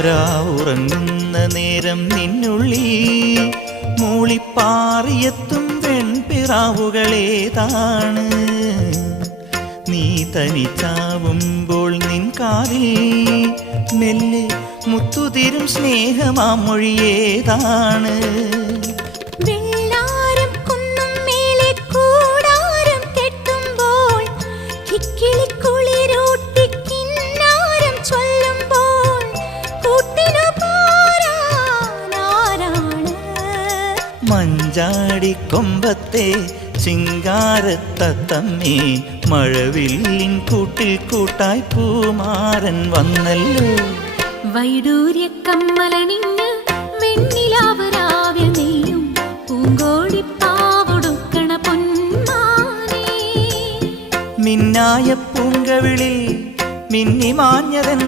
രാവുറങ്ങുന്ന നേരം നിന്നുള്ളി മൂളിപ്പാറിയെത്തും പെൺപിറാവുകളേതാണ്. നീ തനിച്ചാവുമ്പോൾ നിൻ കാതിൽ മെല്ലെ മുത്തുതിരും സ്നേഹമാം മൊഴിയേതാണ്. മഞ്ചാടിക്കൊമ്പത്തെ ചിങ്കാരത്തത്തമ്മേ, മഴവില്ലിൻ കൂട്ടിൽ കൂട്ടായി പൂമാരൻ വന്നല്ലോ. വൈഡൂര്യ കമ്മലണിഞ്ഞ് വെണ്ണിലാവരാവ്യ നെയ്യും പൂങ്കോടിപ്പാവൊടുക്കണ പൊന്മാനേ. മിന്നായ പൂങ്കവിളിൽ മിന്നിമാഞ്ഞതൻ